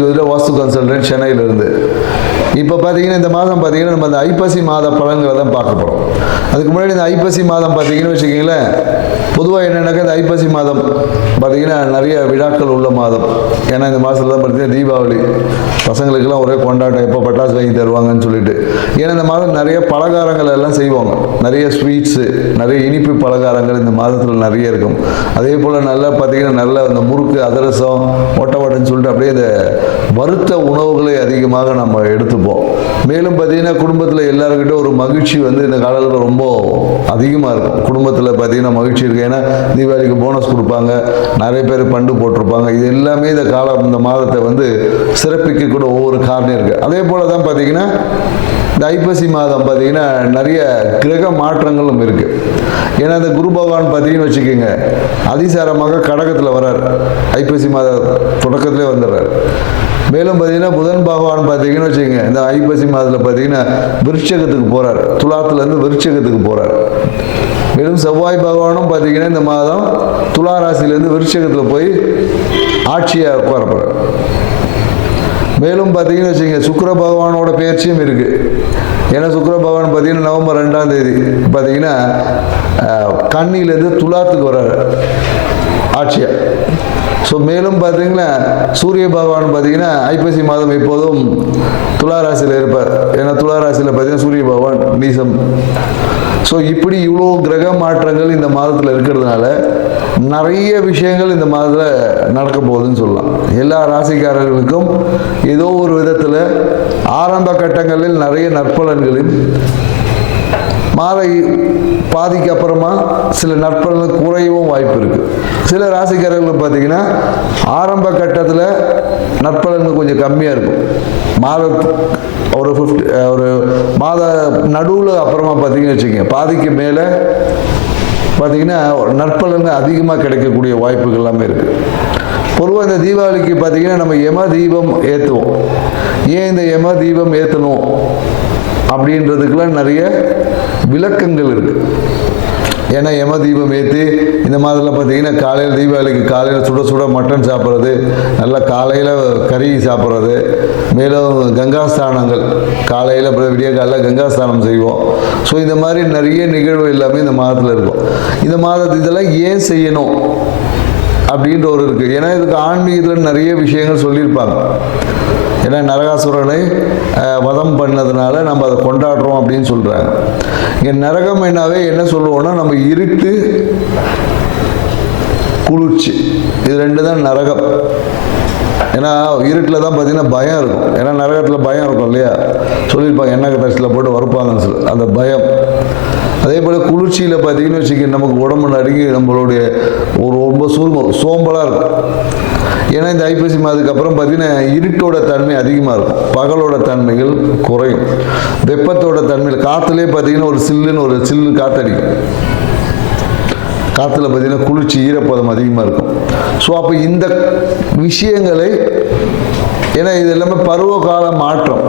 ஜோதிட வாஸ்து கன்சல்டன்ட் சென்னையிலிருந்து. இப்போ பார்த்தீங்கன்னா இந்த மாதம் பார்த்தீங்கன்னா நம்ம அந்த ஐப்பசி மாத பலன்களை தான் பார்க்க போகிறோம். அதுக்கு முன்னாடி இந்த ஐப்பசி மாதம் பார்த்தீங்கன்னு வச்சுக்கிங்களேன், பொதுவாக என்னென்னாக்கா இந்த ஐப்பசி மாதம் பார்த்தீங்கன்னா நிறைய விழாக்கள் உள்ள மாதம். ஏன்னா இந்த மாதத்தில் தான் பார்த்தீங்கன்னா தீபாவளி, பசங்களுக்கெல்லாம் ஒரே கொண்டாட்டம், எப்போ பட்டாசு வாங்கி தருவாங்கன்னு சொல்லிட்டு. ஏன்னா இந்த மாதம் நிறைய பலகாரங்கள் எல்லாம் செய்வாங்க, நிறைய ஸ்வீட்ஸு, நிறைய இனிப்பு பலகாரங்கள் இந்த மாதத்தில் நிறைய இருக்கும். அதே போல் நல்லா பார்த்தீங்கன்னா நல்ல இந்த முறுக்கு, அதிரசம், ஒட்டவடைன்னு சொல்லிட்டு அப்படியே இந்த வறுத்த உணவுகளை அதிகமாக நம்ம எடுத்துப்போம். மேலும் பார்த்தீங்கன்னா குடும்பத்தில் எல்லாருக்கிட்ட ஒரு மகிழ்ச்சி வந்து இந்த காலத்தில் ரொம்ப அதிகமாக இருக்கும். குடும்பத்தில் பார்த்தீங்கன்னா மகிழ்ச்சி இருக்குது. ஏன்னா தீபாவளிக்கு போனஸ் கொடுப்பாங்க, நிறைய பேர் பண்டு போட்டிருப்பாங்க. இது எல்லாமே இந்த மாதத்தை வந்து சிறப்பிக்கக்கூட ஒவ்வொரு காரணம் இருக்குது. அதே போல் தான் பார்த்தீங்கன்னா இந்த ஐப்பசி மாதம் பார்த்தீங்கன்னா நிறைய கிரக மாற்றங்களும் இருக்குது. ஏன்னா இந்த குரு பகவான் பார்த்தீங்கன்னு வச்சுக்கோங்க, அதிசாரமாக கடகத்தில் வர்றார், ஐப்பசி மாத தொடக்கத்திலே வந்துடுறார். மேலும் பார்த்தீங்கன்னா புதன் பகவான் பார்த்தீங்கன்னு வச்சுக்கோங்க, இந்த ஐப்பசி மாதத்தில் பார்த்தீங்கன்னா விருட்சகத்துக்கு போகிறார், துலாத்துலேருந்து விருட்சகத்துக்கு போகிறார். மேலும் செவ்வாய் பகவானும் பார்த்தீங்கன்னா இந்த மாதம் துலா ராசியிலேருந்து விருட்சகத்தில் போய் ஆட்சியாக உட்கார போகிறார். மேலும் பார்த்தீங்கன்னு வச்சுக்கோங்க, சுக்கிர பகவானோட பயிற்சியும் இருக்குது. ஏன்னா சுக்கிர பகவான் பார்த்தீங்கன்னா நவம்பர் 2ஆம் தேதி பார்த்தீங்கன்னா கன்னியிலேருந்து துலாத்துக்கு வர்றாரு ஆட்சியாக. ஸோ மேலும் பார்த்தீங்கன்னா சூரிய பகவான் பார்த்தீங்கன்னா ஐப்பசி மாதம் எப்போதும் துலா ராசியில் இருப்பார். ஏன்னா துலா ராசியில் பார்த்தீங்கன்னா சூரிய பகவான் நீசம். ஸோ இப்படி இவ்வளோ கிரக மாற்றங்கள் இந்த மாதத்தில் இருக்கிறதுனால நிறைய விஷயங்கள் இந்த மாதத்தில் நடக்க போகுதுன்னு சொல்லலாம். எல்லா ராசிக்காரர்களுக்கும் ஏதோ ஒரு விதத்தில் ஆரம்ப கட்டங்களில் நிறைய நற்பலன்களையும், மாத பாதிக்கு அப்புறமா சில நற்பலன்கள் குறையவும் வாய்ப்பு இருக்குது. சில ராசிக்காரர்கள் பார்த்தீங்கன்னா ஆரம்ப கட்டத்தில் நற்பலன்கள் கொஞ்சம் கம்மியாக இருக்கும். ஒரு மாத நடுவில் அப்புறமா பார்த்தீங்கன்னு வச்சுக்கோங்க, பாதிக்கு மேலே பார்த்தீங்கன்னா நற்பலன்கள் அதிகமாக கிடைக்கக்கூடிய வாய்ப்புகள் எல்லாமே இருக்குது. பொதுவாக இந்த தீபாவளிக்கு பார்த்தீங்கன்னா நம்ம யம தீபம் ஏற்றுவோம். ஏன் இந்த யம தீபம் ஏற்றணும் அப்படின்றதுக்கெல்லாம் நிறைய விளக்கங்கள் இருக்குது. ஏன்னா யம தீபம் ஏற்றி இந்த மாதத்தில் பார்த்தீங்கன்னா காலையில் தீபாவளிக்கு காலையில் சுட சுட மட்டன் சாப்பிட்றது, நல்லா காலையில் கறி சாப்பிட்றது, மேலும் கங்காஸ்தானங்கள் காலையில் விடிய காலையில் கங்காஸ்தானம் செய்வோம். ஸோ இந்த மாதிரி நிறைய நிகழ்வு எல்லாமே இந்த மாதத்தில் இருக்கும். இந்த மாதத்தில் இதெல்லாம் ஏன் செய்யணும் அப்படின்ற ஒரு இருக்குது. ஏன்னா இதுக்கு ஆன்மீகத்தில் நிறைய விஷயங்கள் சொல்லியிருப்பாங்க. ஏன்னா நரகாசுரனை வதம் பண்ணதுனால நம்ம அதை கொண்டாடுறோம் அப்படின்னு சொல்கிறாங்க. இங்கே நரகம் என்னாவே என்ன சொல்லுவோம்னா, நம்ம இருட்டு, குளிர்ச்சி, இது ரெண்டு தான் நரகம். ஏன்னா இருட்டில் தான் பார்த்தீங்கன்னா பயம் இருக்கும். ஏன்னா நரகத்தில் பயம் இருக்கும் இல்லையா, சொல்லியிருப்பாங்க எண்ணெய் தச்சில் போட்டு வறுப்பாங்கன்னு சொல்லி, அந்த பயம். அதே போல் குளிர்ச்சியில் பார்த்தீங்கன்னு வச்சுக்க, நமக்கு உடம்பு நடுங்கி நம்மளுடைய ஒரு ரொம்ப சோம்பலாக இருக்கும். ஏன்னா இந்த ஐப்பசி மாதத்துக்கு அப்புறம் பார்த்தீங்கன்னா இருட்டோட தன்மை அதிகமாக இருக்கும், பகலோட தன்மைகள் குறையும், வெப்பத்தோட தன்மையில் காற்றுலேயே பார்த்தீங்கன்னா ஒரு சில்லு காற்றடிக்கும், காற்றுல பார்த்தீங்கன்னா குளிர்ச்சி, ஈரப்பதம் அதிகமாக இருக்கும். ஸோ அப்போ இந்த விஷயங்களை, ஏன்னா இது எல்லாமே பருவகால மாற்றம்,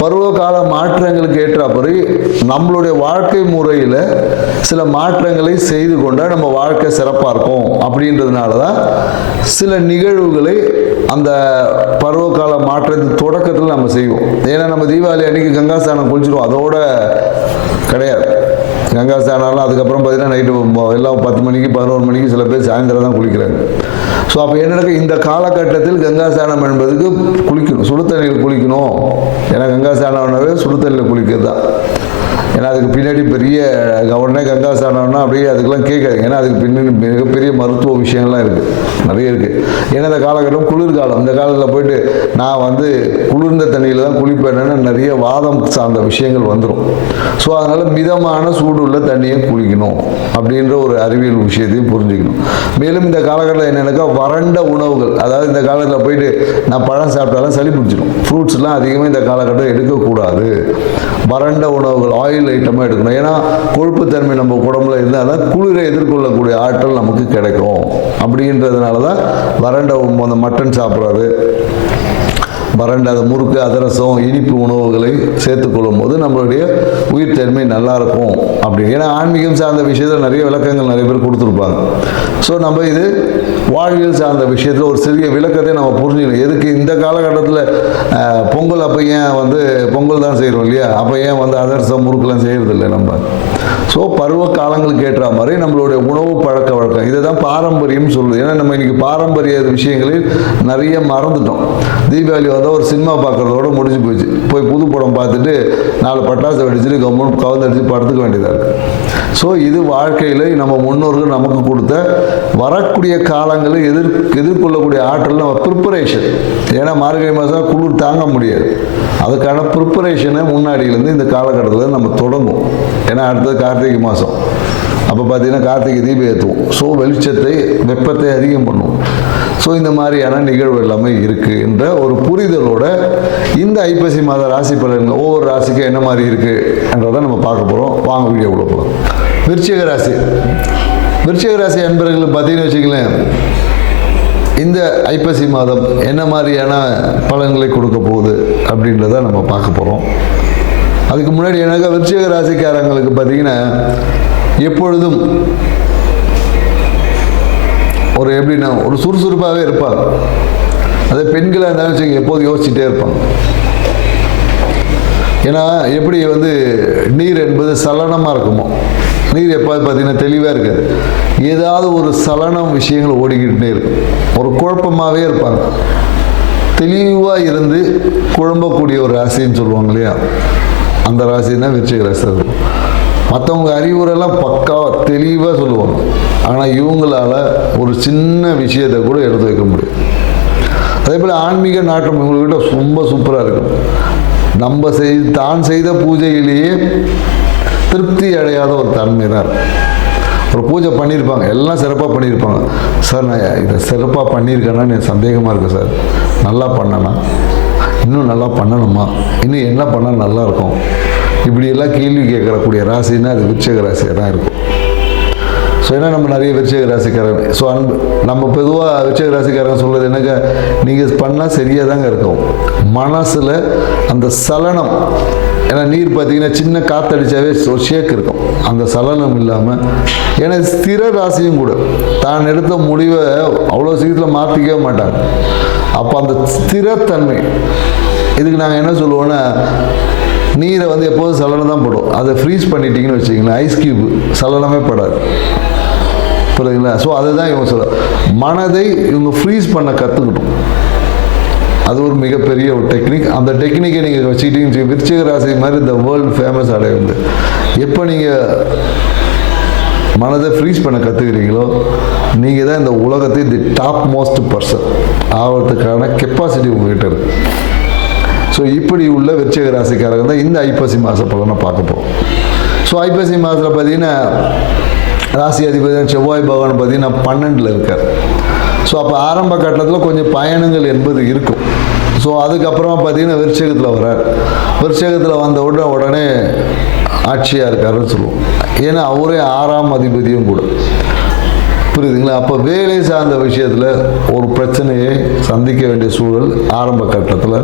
பருவகால மாற்றங்களுக்கு ஏற்றாப்படி நம்மளுடைய வாழ்க்கை முறையில் சில மாற்றங்களை செய்து கொண்டால் நம்ம வாழ்க்கை சிறப்பாக இருக்கும். அப்படின்றதுனால தான் சில நிகழ்வுகளை அந்த பருவகால மாற்றத்தின் தொடக்கத்தில் நம்ம செய்வோம். ஏன்னா நம்ம தீபாவளி அன்றைக்கி கங்காஸ்தானம் குளிச்சிடுவோம், அதோட கிடையாது. கங்காஸ்தானம்லாம் அதுக்கப்புறம் பார்த்தீங்கன்னா நைட்டு எல்லாம் 10 மணிக்கு 11 மணிக்கு சில பேர் சாயந்தரம் தான் குளிக்கிறாங்க. ஸோ அப்போ என்ன, இந்த காலகட்டத்தில் கங்காஸ்தானம் என்பதுக்கு குளிக்கணும், சுடு தண்ணியில் குளிக்கணும். ஏன்னா கங்காஸ்தானம்னாவே சுடு தண்ணியில் குளிக்கிறது தான். ஏன்னா அதுக்கு பின்னாடி பெரிய உடனே கங்காஸ்தானம்னா அப்படியே அதுக்கெல்லாம் கேட்காது. ஏன்னா அதுக்கு பின்னாடி மிகப்பெரிய மருத்துவ விஷயங்கள்லாம் இருக்குது, நிறைய இருக்குது. ஏன்னா இந்த காலகட்டம் குளிர்காலம், இந்த காலத்தில் போயிட்டு நான் வந்து குளிர்ந்த தண்ணியில் தான் குளிப்பேன்னு நிறைய வாதம் சார்ந்த விஷயங்கள் வந்துடும். ஸோ அதனால் மிதமான சூடு உள்ள தண்ணியை குளிக்கணும் அப்படின்ற ஒரு அறிவியல் விஷயத்தையும் புரிஞ்சுக்கணும். மேலும் இந்த காலகட்டத்தில் என்னென்னாக்கா வறண்ட உணவுகள், அதாவது இந்த காலத்தில் போயிட்டு நான் பழம் சாப்பிட்டாலும் சளி பிடிச்சிடும், ஃப்ரூட்ஸ்லாம் அதிகமாக இந்த காலகட்டம் எடுக்கக்கூடாது. வறண்ட உணவுகள், ஆயில் ஐட்டமாக எடுக்கணும். ஏன்னா கொழுப்புத்தன்மை நம்ம உடம்புல இருந்தால் தான் குளிரை எதிர்கொள்ளக்கூடிய ஆற்றல் நமக்கு கிடைக்கும். அப்படின்றதுனால தான் வறண்ட அந்த மட்டன் சாப்பிட்றது, வறண்ட முறுக்கு அதிரசம் இனிப்பு உணவுகளை சேர்த்துக்கொள்ளும் போது நம்மளுடைய உயிர்த்தன்மை நல்லாயிருக்கும் அப்படி. ஏன்னா ஆன்மீகம் சார்ந்த விஷயத்தில் நிறைய விளக்கங்கள் நிறைய பேர் கொடுத்துருப்பாங்க. ஸோ நம்ம இது வாழ்வியல் சார்ந்த விஷயத்தில் ஒரு சிறிய விளக்கத்தை நம்ம புரிஞ்சுக்கணும். எதுக்கு இந்த காலகட்டத்தில் பொங்கல் அப்போ ஏன் பொங்கல் தான் செய்கிறோம் இல்லையா, அப்போ ஏன் அதிரசம் முறுக்கெல்லாம் செய்கிறதில்லை நம்ம. ஸோ பருவ காலங்களுக்கு ஏற்ற மாதிரி நம்மளுடைய உணவு பழக்க வழக்கம் இதை தான் பாரம்பரியம் சொல்லுது. ஏன்னா நம்ம இன்னைக்கு பாரம்பரிய விஷயங்களில் நிறைய மறந்துட்டோம். தீபாவளி ஒரு சினிமா பார்க்குறதோட முடிஞ்சு போச்சு. போய் புது படம் பார்த்துட்டு 4 பட்டாசு வெடிச்சுட்டு கவர்ந்தடிச்சு படத்துக்க வேண்டியதாக இருக்குது. ஸோ இது வாழ்க்கையில் நம்ம முன்னோர்கள் நமக்கு கொடுத்த வரக்கூடிய காலங்களில் எதிர்கொள்ளக்கூடிய ஆற்றல் நம்ம ப்ரிப்பரேஷன். ஏன்னா மார்கழி மாதம் குளிர் தாங்க முடியாது. அதுக்கான ப்ரிப்பரேஷனை முன்னாடியிலேருந்து இந்த காலகட்டத்தில் நம்ம தொடங்கும். ஏன்னா அடுத்தது கார்த்திகை மாதம். அப்போ பார்த்தீங்கன்னா கார்த்திகை தீபம் ஏற்றுவோம். ஸோ வெளிச்சத்தை வெப்பத்தை அதிகம் பண்ணுவோம். ஸோ இந்த மாதிரியான நிகழ்வு எல்லாமே இருக்குது என்ற ஒரு புரிதலோட இந்த ஐப்பசி மாத ராசி பலன்கள் ஒவ்வொரு ராசிக்கும் என்ன மாதிரி இருக்குன்றதை நம்ம பார்க்க போகிறோம். வாங்க வீடியோக்குள்ள போகிறோம். விருச்சிக ராசி. விருச்சிக ராசி அன்பர்கள் பார்த்தீங்கன்னு வச்சுக்கலேன், இந்த ஐப்பசி மாதம் என்ன மாதிரியான பலன்களை கொடுக்க போகுது அப்படின்றத நம்ம பார்க்க போகிறோம். அதுக்கு முன்னாடி எனக்கு விருச்சிக ராசிக்காரங்களுக்கு பார்த்தீங்கன்னா எப்பொழுதும் எப்படின்னா ஒரு சுறுசுறுப்பாகவே இருப்பாங்க. அதே பெண்களாக இருந்தாலும் வச்சுக்க எப்போது யோசிச்சுட்டே இருப்பாங்க. ஏன்னா எப்படி நீர் என்பது சலனமாக இருக்குமோ, நீர் எப்போது பார்த்தீங்கன்னா தெளிவாக இருக்காது. ஏதாவது ஒரு சலனம் விஷயங்கள் ஓடிக்கிட்டே இருக்கும். ஒரு குழப்பமாகவே இருப்பாங்க. தெளிவாக இருந்து குழம்பக்கூடிய ஒரு ராசின்னு சொல்லுவாங்க இல்லையா, அந்த ராசின்னா விருச்சிக ராசி இருக்கும். மற்றவங்க அறிவுரைலாம் பக்காவாக தெளிவாக சொல்லுவாங்க. ஆனால் இவங்களால் ஒரு சின்ன விஷயத்தை கூட எடுத்து வைக்க முடியும். அதே போல் ஆன்மீக நாட்டம் இவங்ககிட்ட ரொம்ப சூப்பராக இருக்கும். நம்ம தான் செய்த பூஜையிலேயே திருப்தி அடையாத ஒரு தன்மை தான் இருக்கும். ஒரு பூஜை பண்ணியிருப்பாங்க, எல்லாம் சிறப்பாக பண்ணியிருப்பாங்க. சார் நான் இதை சிறப்பாக பண்ணியிருக்கேன்னா எனக்கு சந்தேகமாக இருக்குது சார், நல்லா பண்ணனா, இன்னும் நல்லா பண்ணணுமா, இன்னும் என்ன பண்ணால் நல்லாயிருக்கும், இப்படியெல்லாம் கேள்வி கேட்கக்கூடிய ராசின்னா அது விருச்சிக ராசியாக தான் இருக்கும். ஸோ ஏன்னா நம்ம நிறைய விருச்சிக ராசிக்காரங்க. ஸோ நம்ம பொதுவாக விருச்சிக ராசிக்காரங்க சொல்கிறது என்னங்க, நீங்கள் பண்ணால் சரியாக தாங்க இருக்கும். மனசில் அந்த சலனம், ஏன்னா நீர் பார்த்தீங்கன்னா சின்ன காற்றடிச்சாவே ஒரு ஷேக் இருக்கும். அந்த சலனம் இல்லாமல், ஏன்னா ஸ்திர ராசியும் கூட தான் எடுத்த முடிவை அவ்வளோ சீக்கிரத்தில் மாற்றிக்கவே மாட்டாங்க. அப்போ அந்த ஸ்திரத்தன்மை, இதுக்கு நாங்கள் என்ன சொல்லுவோன்னா, நீரை எப்போதும் சலனம் தான் போடும். அதை ஃப்ரீஸ் பண்ணிட்டீங்கன்னு வச்சிங்களேன், ஐஸ் கியூப் சலனமே படாது. புரியுதுங்களா? ஸோ அதுதான் இவங்க சொல்ல, மனதை இவங்க ஃப்ரீஸ் பண்ண கற்றுக்கிட்டோம். அது ஒரு மிகப்பெரிய ஒரு டெக்னிக். அந்த டெக்னிக்கை நீங்கள் வச்சுக்கிட்டீங்கன்னு விருச்சிக ராசி மாதிரி இந்த வேர்ல்டு ஃபேமஸ் அடைய எப்போ நீங்கள் மனதை ஃப்ரீஸ் பண்ண கற்றுக்கிறீங்களோ, நீங்கள் தான் இந்த உலகத்தை தி டாப் மோஸ்ட் பர்சன் ஆகிறதுக்கான கெப்பாசிட்டி உங்கள்கிட்ட இருக்குது. ஸோ இப்படி உள்ள விருச்சிக ராசிக்காரங்க தான் இந்த ஐப்பசி மாத பலனை பார்க்க போகிறோம். ஸோ ஐப்பசி மாதத்தில் பார்த்தீங்கன்னா ராசி அதிபதி செவ்வாய் பகவான் பார்த்தீங்கன்னா 12ல் இருக்கார். ஸோ அப்போ ஆரம்ப கட்டத்தில் கொஞ்சம் பயணங்கள் என்பது இருக்கும். ஸோ அதுக்கப்புறமா பார்த்தீங்கன்னா விருச்சிகத்தில் வர்றார். விருச்சிகத்தில் வந்த உடனே ஆட்சியாக இருக்காருன்னு சொல்லுவோம். ஏன்னா அவரே 6ஆம் அதிபதியும் கூட. புரியுதுங்களா? அப்போ வேலை சார்ந்த விஷயத்தில் ஒரு பிரச்சனையை சந்திக்க வேண்டிய சூழல் ஆரம்ப கட்டத்தில்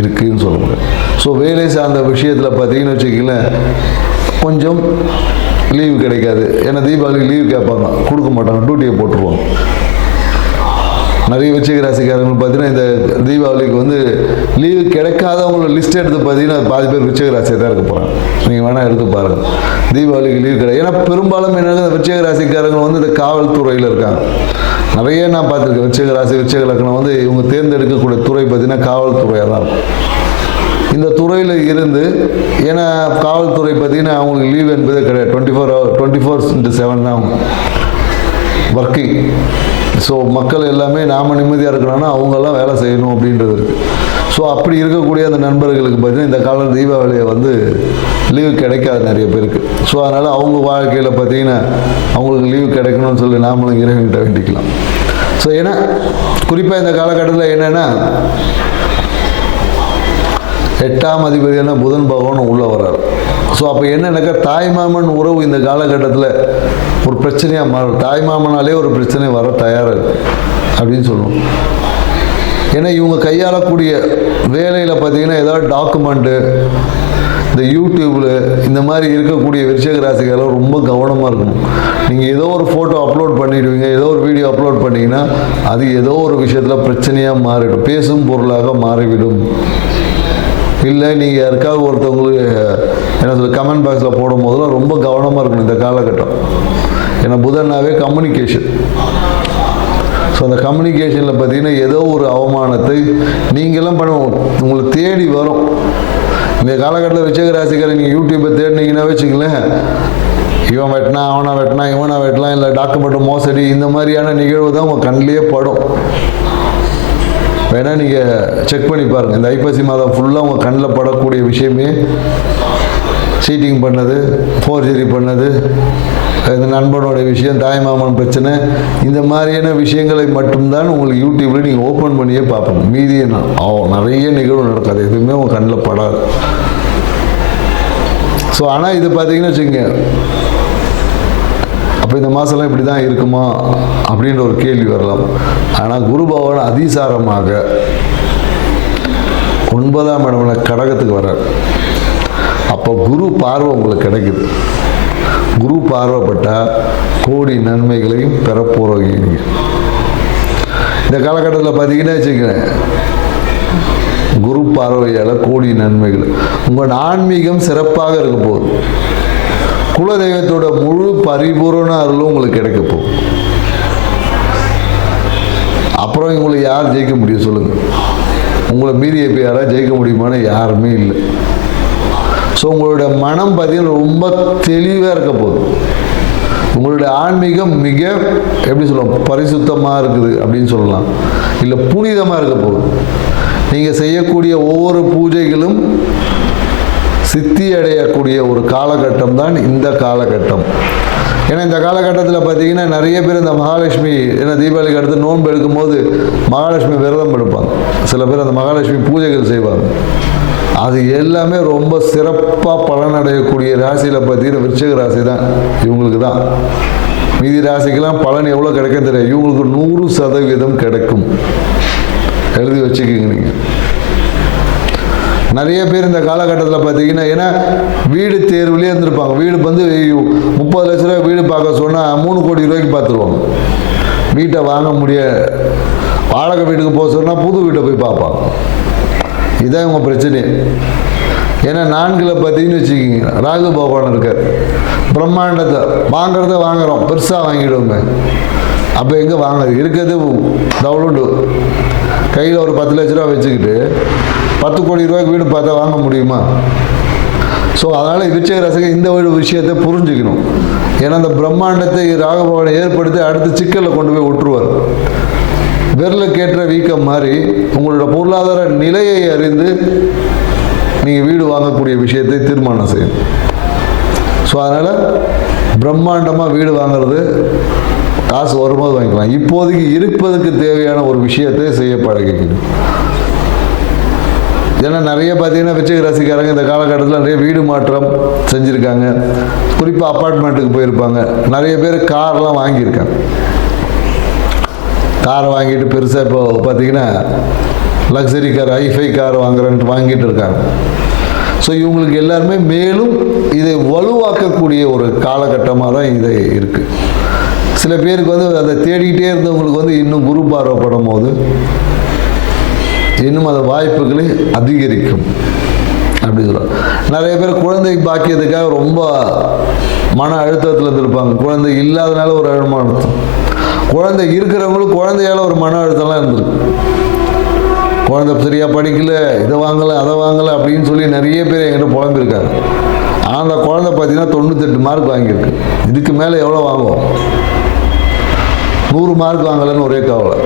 இருக்குதுன்னு சொல்ல முடியும். ஸோ வேலை சார்ந்த விஷயத்தில் பார்த்தீங்கன்னு வச்சுக்கிங்களேன், கொஞ்சம் லீவு கிடைக்காது. ஏன்னா தீபாவளிக்கு லீவு கேட்பாங்க, கொடுக்க மாட்டாங்க, டியூட்டியை போட்டுருவாங்க. நிறைய விருச்சிக ராசிக்காரங்க பார்த்தீங்கன்னா இந்த தீபாவளிக்கு லீவு கிடைக்காதவங்களோட லிஸ்ட் எடுத்து பார்த்தீங்கன்னா பாதி பேர் விருச்சிக ராசியாக தான் இருக்க போகிறாங்க. நீங்கள் வேணால் எடுத்து பாருங்கள். தீபாவளிக்கு லீவு கிடையாது. ஏன்னா பெரும்பாலும் என்னன்னா விருச்சிக ராசிக்காரங்க இந்த காவல்துறையில் இருக்காங்க. நிறைய நான் பார்த்துருக்கேன். விருச்சிக ராசி விருச்சிக லக்னம் இவங்க தேர்ந்தெடுக்கக்கூடிய துறை பார்த்தீங்கன்னா காவல்துறையாக தான் இருக்கும். இந்த துறையில் இருந்து, ஏன்னா காவல்துறை பார்த்தீங்கன்னா அவங்களுக்கு லீவ் என்பதே கிடையாது. 24/7 தான் ஒர்க்கிங். ஸோ மக்கள் எல்லாமே நாம் நிம்மதியாக இருக்கணும்னா அவங்கெல்லாம் வேலை செய்யணும் அப்படின்றது இருக்குது. ஸோ அப்படி இருக்கக்கூடிய அந்த நண்பர்களுக்கு பார்த்தீங்கன்னா இந்த கால தீபாவளியை லீவு கிடைக்காது நிறைய பேருக்கு. ஸோ அதனால் அவங்க வாழ்க்கையில் பார்த்தீங்கன்னா அவங்களுக்கு லீவு கிடைக்கணும்னு சொல்லி நாமளும் இறைவன்கிட்ட வேண்டிக்கலாம். ஸோ ஏன்னா குறிப்பாக இந்த காலகட்டத்தில் என்னென்னா 8ஆம் அதிபதியான புதன் பகவான் உள்ளே வர்றார். ஸோ அப்போ என்னன்னாக்கா தாய்மாமன் உறவு இந்த காலகட்டத்தில் ஒரு பிரச்சனையாக மாறும். தாய்மாமனாலே ஒரு பிரச்சனை வர தயாராக இருக்குது அப்படின்னு சொல்லுவோம். ஏன்னா இவங்க கையாளக்கூடிய வேலையில் பார்த்தீங்கன்னா ஏதாவது டாக்குமெண்ட்டு இந்த யூடியூப்பில் இந்த மாதிரி இருக்கக்கூடிய விருச்சிக ராசிக்காரர்கள் ரொம்ப கவனமாக இருக்கணும். நீங்கள் ஏதோ ஒரு ஃபோட்டோ அப்லோட் பண்ணிவிடுவீங்க, ஏதோ ஒரு வீடியோ அப்லோட் பண்ணிங்கன்னா அது ஏதோ ஒரு விஷயத்தில் பிரச்சனையாக மாறிடும், பேசும் பொருளாக மாறிவிடும். இல்லை நீங்கள் யாருக்காவது ஒருத்தவங்களுக்கு என்ன சொல்ல கமெண்ட் பாக்ஸில் போடும் போதெல்லாம் ரொம்ப கவனமாக இருக்கணும் இந்த காலகட்டம். ஏன்னா புதனாவே கம்யூனிகேஷன். ஸோ அந்த கம்யூனிகேஷனில் பார்த்தீங்கன்னா ஏதோ ஒரு அவமானத்தை நீங்களாம் பண்ணுவோம், உங்களை தேடி வரும். இந்த காலகட்டத்தில் விருச்சிக ராசிக்காரர் நீங்கள் யூடியூப்பை தேடினீங்கன்னா வச்சுங்களேன், இவன் வெட்டினா அவனை வெட்டினா இவனை வெட்டலாம், இல்லை டாக்குமெண்ட் மோசடி, இந்த மாதிரியான நிகழ்வு தான் உங்கள் கண்ணிலேயே படும். வேணால் நீங்கள் செக் பண்ணி பாருங்கள். இந்த ஐப்பசி மாதம் ஃபுல்லாக உங்கள் கண்ணில் படக்கூடிய விஷயமே சீட்டிங் பண்ணது, ஃபோர்ஜரி பண்ணது, இந்த நண்பனோட விஷயம், தாய்மாமன் பிரச்சனை, இந்த மாதிரியான விஷயங்களை மட்டும்தான் உங்களுக்கு யூடியூப்பில் நீங்கள் ஓப்பன் பண்ணியே பார்ப்போம். மீதி நிறைய நிகழ்வு நடக்காது, எதுவுமே உங்கள் கண்ணில் படாது. ஸோ ஆனால் இது பார்த்தீங்கன்னு வச்சுக்கோங்க, அப்போ இந்த மாதம்லாம் இப்படி தான் இருக்குமா அப்படின்ற ஒரு கேள்வி வரலாம். ஆனால் குரு பகவான் அதிசாரமாக 9ஆம் இடம்ல கடகத்துக்கு வர்றார். அப்போ குரு பார்வை உங்களுக்கு கிடைக்குது. குரு பார்வைப்பட்டால் கோடி நன்மைகளையும் பெறப்போகிறீங்க. இந்த காலகட்டத்தில் பார்த்தீங்கன்னா வச்சுக்கோங்க, குரு பார்வையால் கோடி நன்மைகள். உங்கள் ஆன்மீகம் சிறப்பாக இருக்க போகுது. குலதெய்வத்தோட முழு பரிபூரண அருளும் உங்களுக்கு கிடைக்க போகுது. அப்புறம் உங்களுக்கு யார் ஜெயிக்க முடியும் சொல்லுங்கள்? உங்களை மீறி எப்போ யாராவது ஜெயிக்க முடியுமான்னு யாருமே இல்லை. ஸோ உங்களுடைய மனம் பார்த்தீங்கன்னா ரொம்ப தெளிவாக இருக்க போகுது. உங்களுடைய ஆன்மீகம் மிக எப்படி சொல்லலாம், பரிசுத்தமாக இருக்குது அப்படின்னு சொல்லலாம், இல்லை புனிதமாக இருக்க போகுது. நீங்கள் செய்யக்கூடிய ஒவ்வொரு பூஜைகளும் சித்தி அடையக்கூடிய ஒரு காலகட்டம் தான் இந்த காலகட்டம். ஏன்னா இந்த காலகட்டத்தில் பார்த்தீங்கன்னா நிறைய பேர் இந்த மகாலட்சுமி, ஏன்னா தீபாவளிக்கு அடுத்து நோன்பு எடுக்கும்போது மகாலட்சுமி விரதம் எடுப்பாங்க. சில பேர் அந்த மகாலட்சுமி பூஜைகள் செய்வாங்க. அது எல்லாமே ரொம்ப சிறப்பாக பலனடையக்கூடிய ராசியில் பார்த்தீங்கன்னா விருச்சிக ராசி தான் இவங்களுக்கு தான். மீதி ராசிக்கெல்லாம் பலன் எவ்வளோ கிடைக்கும் தெரியாது, இவங்களுக்கு 100% கிடைக்கும். எழுதி வச்சுக்கோங்க நீங்கள். நிறைய பேர் இந்த காலகட்டத்தில் பார்த்தீங்கன்னா, ஏன்னா வீடு தேர்வுலேயே இருந்திருப்பாங்க. வீடு வந்து 30 லட்ச ரூபா வீடு பார்க்க சொன்னால் 3 கோடி ரூபாய்க்கு பார்த்துருவாங்க. வீட்டை வாங்க முடியாது. வாடகை வீட்டுக்கு போக சொன்னால் புது வீட்டை போய் பார்ப்பாங்க. இதுதான் இவங்க பிரச்சனை. ஏன்னா 4ல் பார்த்தீங்கன்னு வச்சுக்கிங்க, ராகு பகவான் இருக்கார். பிரம்மாண்டத்தை வாங்குறத வாங்குகிறோம், பெருசாக வாங்கிடுவோங்க. அப்போ எங்கே வாங்குறது? இருக்கிறது டவுன்லோடு கையில் ஒரு 10 லட்ச ரூபா வச்சுக்கிட்டு 10 கோடி ரூபாய்க்கு வீடு பார்த்தா வாங்க முடியுமா? ஸோ அதனால் விருச்சிக ராசிக்கு இந்த ஒரு விஷயத்தை புரிஞ்சுக்கணும். ஏன்னா அந்த பிரம்மாண்டத்தை ராகு பகவானை ஏற்படுத்தி அடுத்து சிக்கலில் கொண்டு போய் விட்டுருவார். விரலுக்கேற்ற வீக்கம் மாதிரி உங்களோட பொருளாதார நிலையை அறிந்து நீங்கள் வீடு வாங்கக்கூடிய விஷயத்தை தீர்மானம் செய்யணும். ஸோ அதனால் பிரம்மாண்டமாக வீடு வாங்கிறது, காசு வரும்போது வாங்கிக்கலாம். இப்போதைக்கு இருப்பதுக்கு தேவையான ஒரு விஷயத்தை செய்ய பழகிக்கணும். ஏன்னா நிறைய பார்த்தீங்கன்னா விருச்சிக ராசிக்காரங்க இந்த காலகட்டத்தில் நிறைய வீடு மாற்றம் செஞ்சுருக்காங்க. குறிப்பாக அப்பார்ட்மெண்ட்டுக்கு போயிருப்பாங்க. நிறைய பேர் கார்லாம் வாங்கியிருக்காங்க. காரை வாங்கிட்டு பெருசாக இப்போ பார்த்தீங்கன்னா லக்ஸரி கார், ஐஃபை கார் வாங்குறேன்ட்டு வாங்கிட்டு இருக்காங்க. ஸோ இவங்களுக்கு எல்லாருமே மேலும் இதை வலுவாக்கக்கூடிய ஒரு காலகட்டமாக தான் இது இருக்குது. சில பேருக்கு வந்து அதை தேடிக்கிட்டே இருந்தவங்களுக்கு வந்து இன்னும் குரு பார்வைப்படும் போது இன்னும் அந்த வாய்ப்புகளை அதிகரிக்கும் அப்படி சொல்லுவாங்க. நிறைய பேர் குழந்தை பாக்கியத்துக்காக ரொம்ப மன அழுத்தத்தில் இருந்திருப்பாங்க. குழந்தை இல்லாதனால ஒரு அழுத்தம், குழந்தை இருக்கிறவங்களும் குழந்தையால் ஒரு மன அழுத்தம்லாம் இருந்திருக்கு. குழந்தை சரியாக படிக்கல, இதை வாங்கலை அதை வாங்கலை அப்படின்னு சொல்லி நிறைய பேர் என்கிட்ட புலம்பிருக்காங்க. ஆனால் அந்த குழந்தை பார்த்தீங்கன்னா 98 மார்க் வாங்கியிருக்கு. இதுக்கு மேலே எவ்வளோ வாங்குவோம்? 100 மார்க் வாங்கலைன்னு ஒரே கவலை.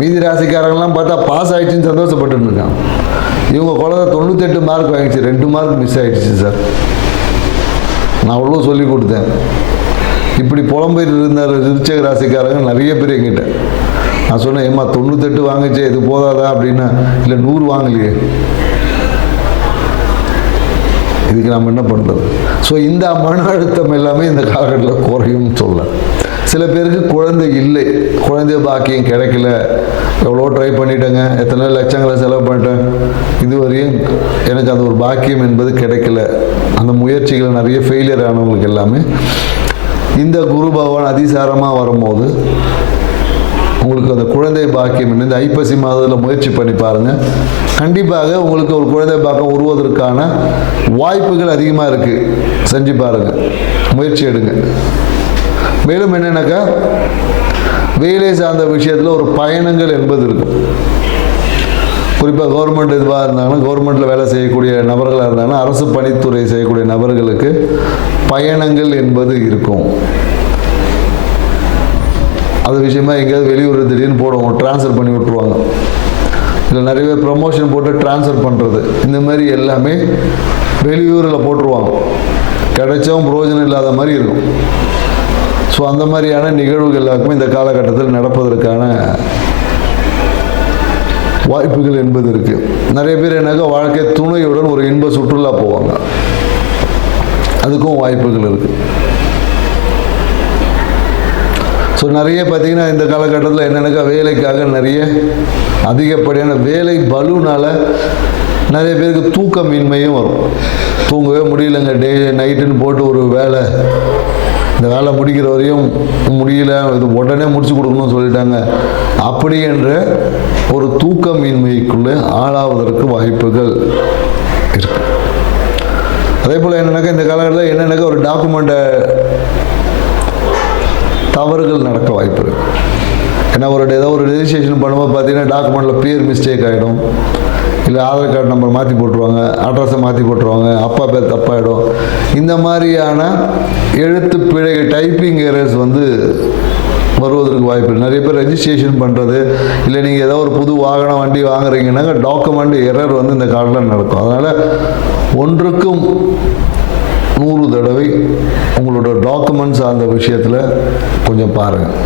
மீதி ராசிக்காரங்களாம் பார்த்தா பாஸ் ஆகிடுச்சின்னு சந்தோஷப்பட்டு இருக்காங்க. இவங்க குழந்தை 98 மார்க் வாங்கிச்சு, 2 மார்க் மிஸ் ஆகிடுச்சு சார். நான் அவ்வளோ சொல்லி கொடுத்தேன். இப்படி புலம்பெயர் இருந்தார் விருச்சிக ராசிக்காரங்க நிறைய பேர் எங்கிட்ட. நான் சொன்னேன், ஏம்மா 98 வாங்கிச்சே, இது போதாதா அப்படின்னா, இல்லை 100 வாங்கலையே, இதுக்கு நம்ம என்ன பண்ணுறது? ஸோ இந்த மன அழுத்தம் எல்லாமே இந்த காலகட்டத்தில் குறையும் சொல்ல. சில பேருக்கு குழந்தை இல்லை, குழந்தை பாக்கியம் கிடைக்கல, எவ்வளோ ட்ரை பண்ணிட்டேங்க, எத்தனை லட்சங்களை செலவு பண்ணிட்டேன், இதுவரையும் எனக்கு அந்த ஒரு பாக்கியம் என்பது கிடைக்கல, அந்த முயற்சிகள் நிறைய ஃபெயிலியர் ஆனவங்களுக்கு எல்லாமே இந்த குரு பகவான் அதிசாரமாக வரும்போது உங்களுக்கு அந்த குழந்தை பாக்கியம் இந்த ஐப்பசி மாதத்தில் முயற்சி பண்ணி பாருங்கள். கண்டிப்பாக உங்களுக்கு ஒரு குழந்தை பாக்கியம் உருவதற்கான வாய்ப்புகள் அதிகமாக இருக்குது. செஞ்சு பாருங்கள், முயற்சி எடுங்க. மேலும் என்னென்னாக்கா, வேலை சார்ந்த விஷயத்தில் ஒரு பயணங்கள் என்பது இருக்கும். குறிப்பாக கவர்மெண்ட் இதுவாக இருந்தாங்கன்னா, கவர்மெண்ட்டில் வேலை செய்யக்கூடிய நபர்களாக இருந்தாங்கன்னா, அரசு பணித்துறை செய்யக்கூடிய நபர்களுக்கு பயணங்கள் என்பது இருக்கும். அது விஷயமா எங்கேயாவது வெளியூர் திடீர்னு போடுவோம், ட்ரான்ஸ்ஃபர் பண்ணி விட்ருவாங்க. இதில் நிறைய பேர் ப்ரமோஷன் போட்டு ட்ரான்ஸ்ஃபர் பண்ணுறது, இந்த மாதிரி எல்லாமே வெளியூரில் போட்டுருவாங்க. கிடைச்சவும் பிரயோஜனம் இல்லாத மாதிரி இருக்கும். ஸோ அந்த மாதிரியான நிகழ்வுகள் எல்லாருக்குமே இந்த காலகட்டத்தில் நடப்பதற்கான வாய்ப்புகள் என்பது இருக்குது. நிறைய பேர் என்னக்கா வாழ்க்கை துணையுடன் ஒரு இன்ப சுற்றுலா போவாங்க, அதுக்கும் வாய்ப்புகள் இருக்குது. ஸோ நிறைய பார்த்திங்கன்னா இந்த காலகட்டத்தில் என்னென்னாக்கா வேலைக்காக நிறைய அதிகப்படியான வேலை பலுனால் நிறைய பேருக்கு தூக்கமின்மையும் வரும். தூங்கவே முடியலைங்க, டே நைட்டுன்னு போட்டு ஒரு வேலை, இந்த வேலை முடிக்கிற வரையும் முடியல, இது உடனே முடிச்சு கொடுக்கணும்னு சொல்லிட்டாங்க, அப்படி என்ற ஒரு தூக்கமின்மைக்குள்ளே ஆளாவதற்கு வாய்ப்புகள் இருக்கு. அதே போல் என்னென்னாக்கா இந்த காலகட்டத்தில் என்னென்னாக்கா ஒரு டாக்குமெண்ட்டை தவறுகள் நடக்க வாய்ப்பு இருக்குது. ஏன்னா ஏதோ ஒரு ரெஜிஸ்ட்ரேஷன் பண்ணும்போது பார்த்தீங்கன்னா டாக்குமெண்ட்டில் பேர் மிஸ்டேக் ஆகிடும், இல்லை ஆதார் கார்டு நம்பர் மாற்றி போட்டுருவாங்க, அட்ரஸை மாற்றி போட்டுருவாங்க, அப்பா பேர் தப்பாகிடும். இந்த மாதிரியான எழுத்து பிழைகள், டைப்பிங் எரர்ஸ் வருவதற்கு வாய்ப்பு. நிறைய பேர் ரெஜிஸ்ட்ரேஷன் பண்ணுறது, இல்லை நீங்கள் ஏதோ ஒரு புது வாகனம் வண்டி வாங்குறீங்கன்னாங்க டாக்குமெண்ட் எரர் இந்த காலத்தில் நடக்கும். அதனால் ஒன்றுக்கும் 100 தடவை உங்களோட டாக்குமெண்ட்ஸ் அந்த விஷயத்தில் கொஞ்சம் பாருங்கள்,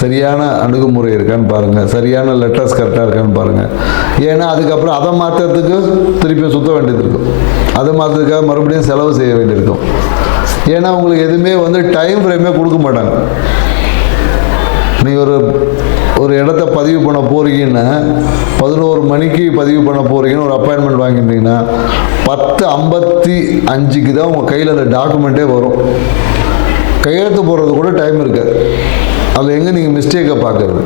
சரியான அணுகுமுறை இருக்கான்னு பாருங்கள், சரியான லெட்டர்ஸ் கரெக்டாக இருக்கான்னு பாருங்கள். ஏன்னா அதுக்கப்புறம் அதை மாற்றுறதுக்கு திருப்பியும் சுற்ற வேண்டியது இருக்கும், அதை மாற்றுறதுக்காக மறுபடியும் செலவு செய்ய வேண்டியிருக்கும். ஏன்னா உங்களுக்கு எதுவுமே டைம் ஃப்ரேமே கொடுக்க மாட்டாங்க. நீங்கள் ஒரு இடத்த பதிவு பண்ண போகிறீங்கன்னா 11 மணிக்கு பதிவு பண்ண போகிறீங்கன்னு ஒரு அப்பாயின்மெண்ட் வாங்கிட்டீங்கன்னா 10:55 தான் உங்கள் கையில் அந்த டாக்குமெண்ட்டே வரும். கையெழுத்து போடுறது கூட டைம் இருக்காது. அதில் எங்கே நீங்கள் மிஸ்டேக்கை பார்க்குறது?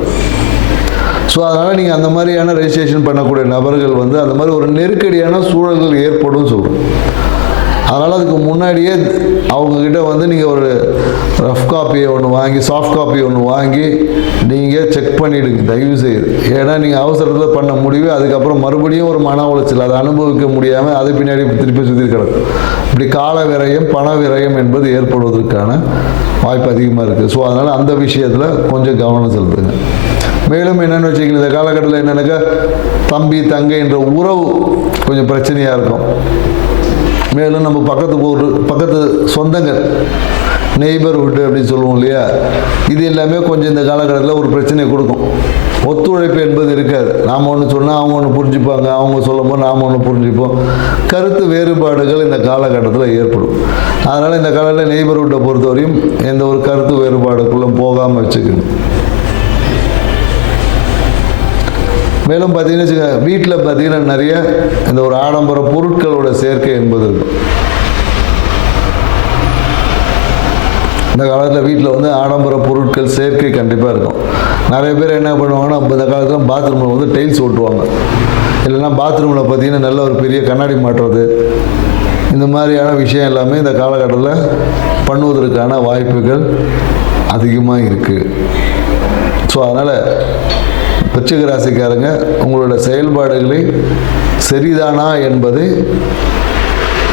ஸோ அதனால் நீங்கள் அந்த மாதிரியான ரெஜிஸ்ட்ரேஷன் பண்ணக்கூடிய நபர்கள் அந்த மாதிரி ஒரு நெருக்கடியான சூழல்கள் ஏற்படும் சொல்கிறோம். அதனால் அதுக்கு முன்னாடியே அவங்கக்கிட்ட நீங்கள் ஒரு ரஃப் காப்பியை ஒன்று வாங்கி, சாஃப்ட் காப்பி ஒன்று வாங்கி நீங்கள் செக் பண்ணிவிடுங்க தயவு செய்து. ஏன்னா நீங்கள் அவசரத்தில் பண்ண முடிவு அதுக்கப்புறம் மறுபடியும் ஒரு மன உளைச்சல், அதை அனுபவிக்க முடியாமல் அது பின்னாடி திருப்பி சுற்றி கிடக்கும். இப்படி கால விரயம், பண விரயம் என்பது ஏற்படுவதற்கான வாய்ப்பு அதிகமாக இருக்குது. ஸோ அதனால் அந்த விஷயத்தில் கொஞ்சம் கவனம் செலுத்துங்க. மேலும் என்னென்னு வச்சுக்கோங்க, இந்த காலகட்டத்தில் என்னென்னாக்கா தம்பி தங்கை என்ற உறவு கொஞ்சம் பிரச்சனையாக இருக்கும். மேலும் நம்ம பக்கத்து சொந்தங்கள், நெய்பர்ஹுட் அப்படின்னு சொல்லுவோம் இல்லையா, இது எல்லாமே கொஞ்சம் இந்த காலகட்டத்தில் ஒரு பிரச்சனையை கொடுக்கும். ஒத்துழைப்பு என்பது இருக்காது. நாம் ஒன்று சொன்னால் அவங்க ஒன்று புரிஞ்சுப்பாங்க, அவங்க சொல்லும்போது நாம் ஒன்று புரிஞ்சுப்போம். கருத்து வேறுபாடுகள் இந்த காலகட்டத்தில் ஏற்படும். அதனால் இந்த காலத்தில் நெய்பர்ஹுட்டை பொறுத்தவரையும் எந்த ஒரு கருத்து வேறுபாடுக்குள்ளே போகாமல் வச்சுக்கணும். மேலும் பார்த்தீங்கன்னா வீட்டில் பார்த்தீங்கன்னா நிறைய இந்த ஒரு ஆடம்பர பொருட்களோட சேர்க்கை என்பது இருக்கும். இந்த காலத்தில் வீட்டில் ஆடம்பர பொருட்கள் சேர்க்கை கண்டிப்பாக இருக்கும். நிறைய பேர் என்ன பண்ணுவாங்கன்னா, இந்த காலத்தில் பாத்ரூமில் டைல்ஸ் ஓட்டுவாங்க, இல்லைன்னா பாத்ரூமில் பார்த்தீங்கன்னா நல்ல ஒரு பெரிய கண்ணாடி மாட்டுறது, இந்த மாதிரியான விஷயம் எல்லாமே இந்த காலகட்டத்தில் பண்ணுவதற்கான வாய்ப்புகள் அதிகமாக இருக்குது. ஸோ அதனால் விருச்சிக ராசிக்காரங்க உங்களோட செயல்பாடுகளை சரிதானா என்பதை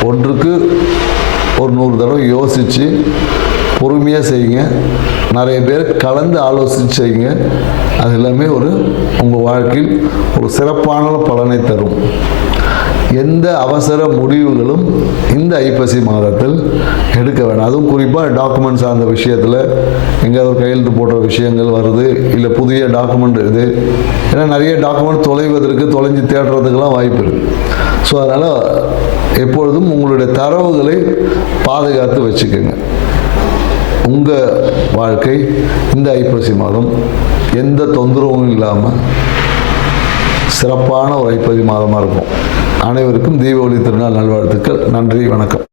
ஒன்றுக்கு ஒரு 100 தடவை யோசித்து பொறுமையாக செய்யுங்க. நிறைய பேர் கலந்து ஆலோசித்து செய்யுங்க. அது எல்லாமே உங்கள் வாழ்க்கையில் ஒரு சிறப்பான பலனை தரும். எந்த அவசர முடிவுகளும் இந்த ஐப்பசி மாதத்தில் எடுக்க வேண்டாம். அதுவும் குறிப்பாக டாக்குமெண்ட் சார்ந்த விஷயத்தில் எங்கேயாவது ஒரு கையெழுத்து போடுற விஷயங்கள் வருது, இல்லை புதிய டாக்குமெண்ட் இது, ஏன்னா நிறைய டாக்குமெண்ட் தொலைஞ்சு தேடுறதுக்கெல்லாம் வாய்ப்பு இருக்குது. ஸோ அதனால் எப்பொழுதும் உங்களுடைய தரவுகளை பாதுகாத்து வச்சுக்கோங்க. உங்கள் வாழ்க்கை இந்த ஐப்பசி மாதம் எந்த தொந்தரவும் இல்லாமல் சிறப்பான ஒரு ஐப்பசி மாதமாக இருக்கும். அனைவருக்கும் தீபாவளி திருநாள் நல்வாழ்த்துக்கள். நன்றி, வணக்கம்.